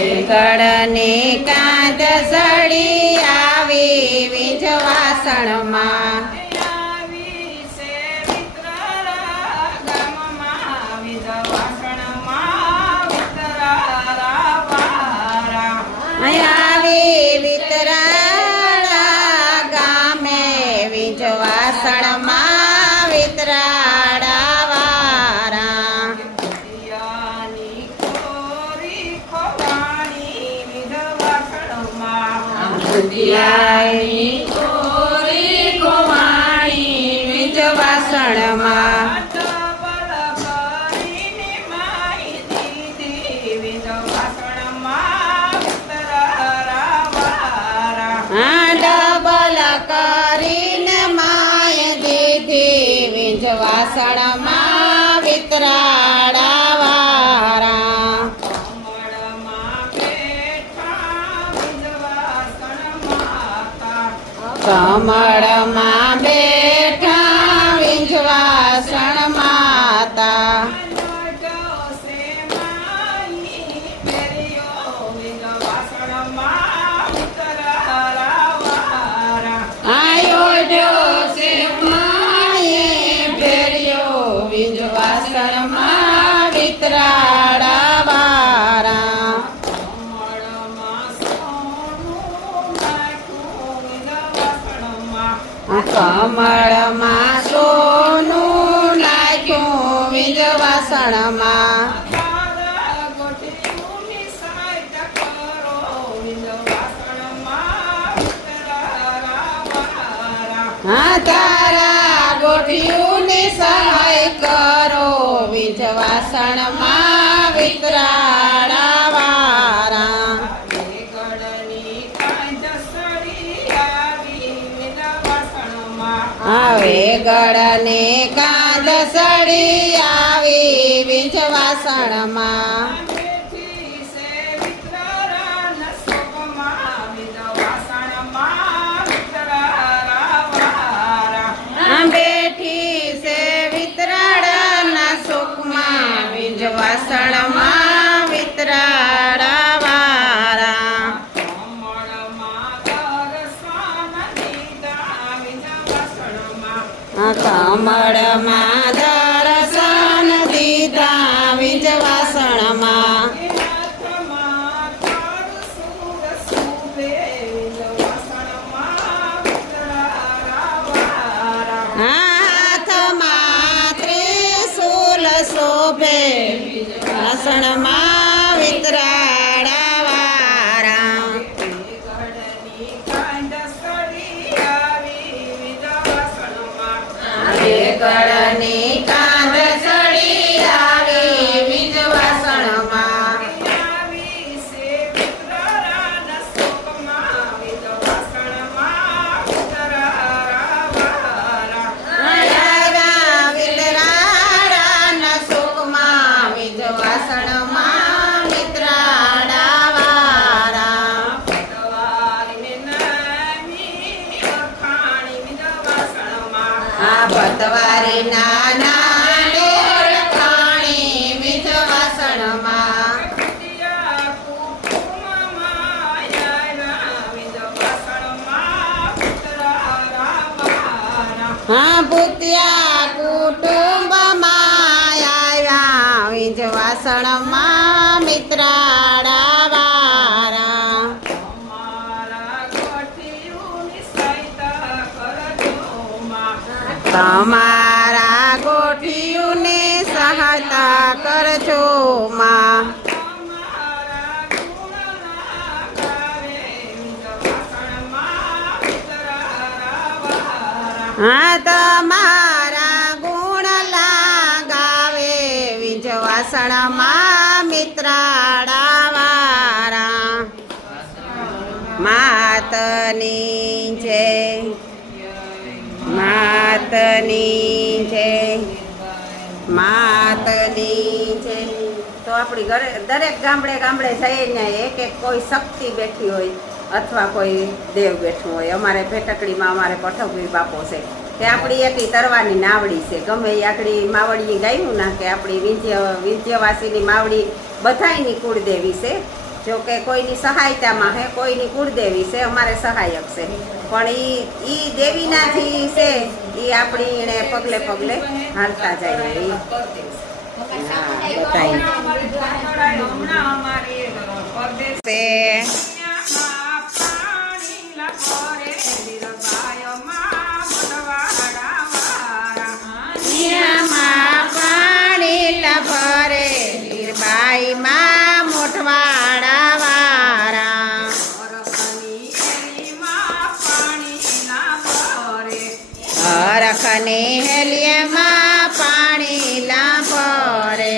વેગળની કાંધ સડી આવી વીજ વાસણમાં આવી વિતરાળા ગામે વીજ વાસણમાં વિતરાળા વારા ભૂતિયાની કોરી ખોવાણી વીજ વાસણમાં વાસણમાં વિતરાળા વારા કમળમાં બેઠા વીજ વાસણ માતા વાસણમાં વિતરાળા વારા કમળમાં સોનું નાખ્યું વીજ વાસણમાં તારા ગોઠિયુંની સહાય કરો વીજ વાસણમાં વિતરાળા વારા વેગળને કાંધ સડી આવી વીજ વાસણમાં વાસણમાં વિતરાળા વારા કમળમાં દર્શન દીધા વીજ વાસણમાં હાથમાં ત્રિશૂલ શોભે વાસણમાં વિતરાળા વારા વેગળની કાંધ સડી આવી વીજ વાસણમાં પતવારી નાના ઓળખાણી વીજ વાસણમાં ભૂતિયા કુટુંબમાં આવ્યા વીજ વાસણમાં મિત્રાળા વારા તમારા ગોઠિયુંને સહાયતા કરજો માં હા તમારા ગુણ લાગાવે વીજ વાસણમાં મિત્રાળા વારા માતની જય માતની જય માતની જય. તો આપણી ઘરે દરેક ગામડે ગામડે જઈને એક એક કોઈ શક્તિ બેઠી હોય અથવા કોઈ દેવ બેઠું હોય. અમારે ભેટકડીમાં અમારે પઠવગીરી બાપો છે કે આપણી એકલી તરવાની નાવડી છે. ગમે એ આકડી માવડીએ ગાયું ના કે આપણી વિંધ્યવાસીની માવડી બધાયની કુળદેવી છે. જો કે કોઈની સહાયતામાં હે, કોઈની કુળદેવી છે, અમારે સહાયક છે, પણ ઈ દેવીનાથી છે એ આપણી એને પગલે પગલે હાલતા જઈએ. પાણી લભરે લીરબાઈ માં મોઠવાડા વારા હરખની હેલિયામાં પાણી લાભરે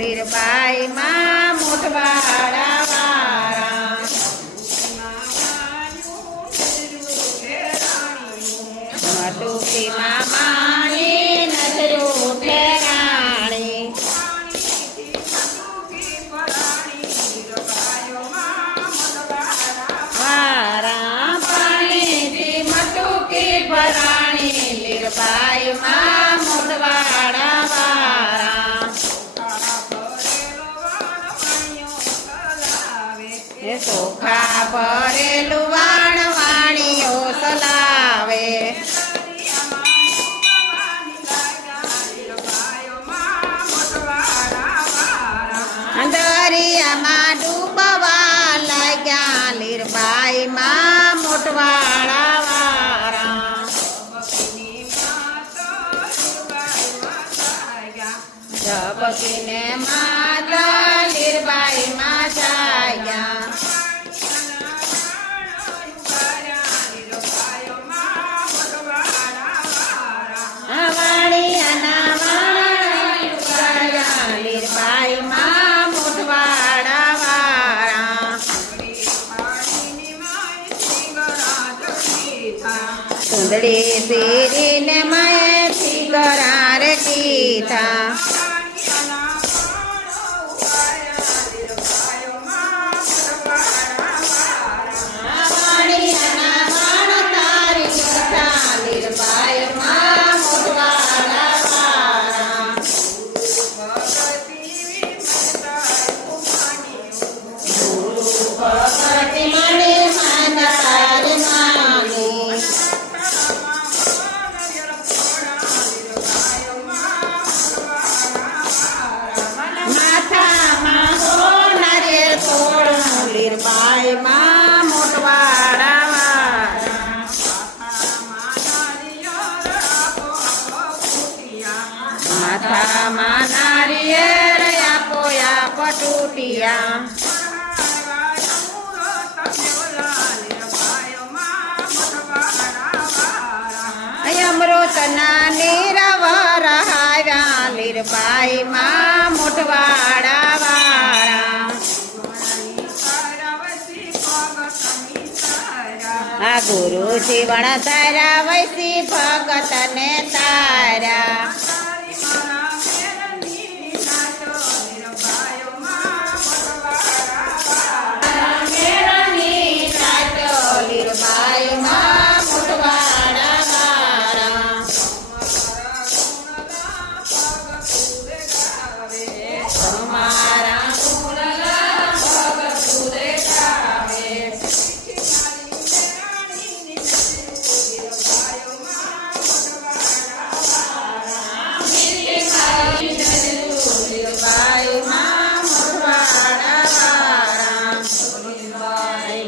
લીરબાઈ માં મોઠવાડા વારા મટુકી મામાની નજરું ઠેરાણી વારા પાણીથી મટુકી ભરાણી લીરબાઈ માં મોઠવાડા વારા ચોખા ભરેલું વાણ વાણીઓ સલાવે દરિયામાં ડૂબવા લાગ્યા લીરબાઈ માં મોઠવાડા વારા ઝબકીને માતા લીરબાઈ માં જાગ્યા સુંદરી શેરીને માયેથી કરાર કીધા લીરબાઈ માં મોઠવાડા માથામાં નારિયેળ આપો આપ તૂટિયા અમૃતના નીરવર હાવ્યા લીરબાઈમાં મોઢવાડા વાળા આ ગુરુજી વણ તારા વૈસી ભગત ને તારા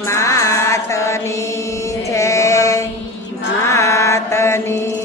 માતની જય માતની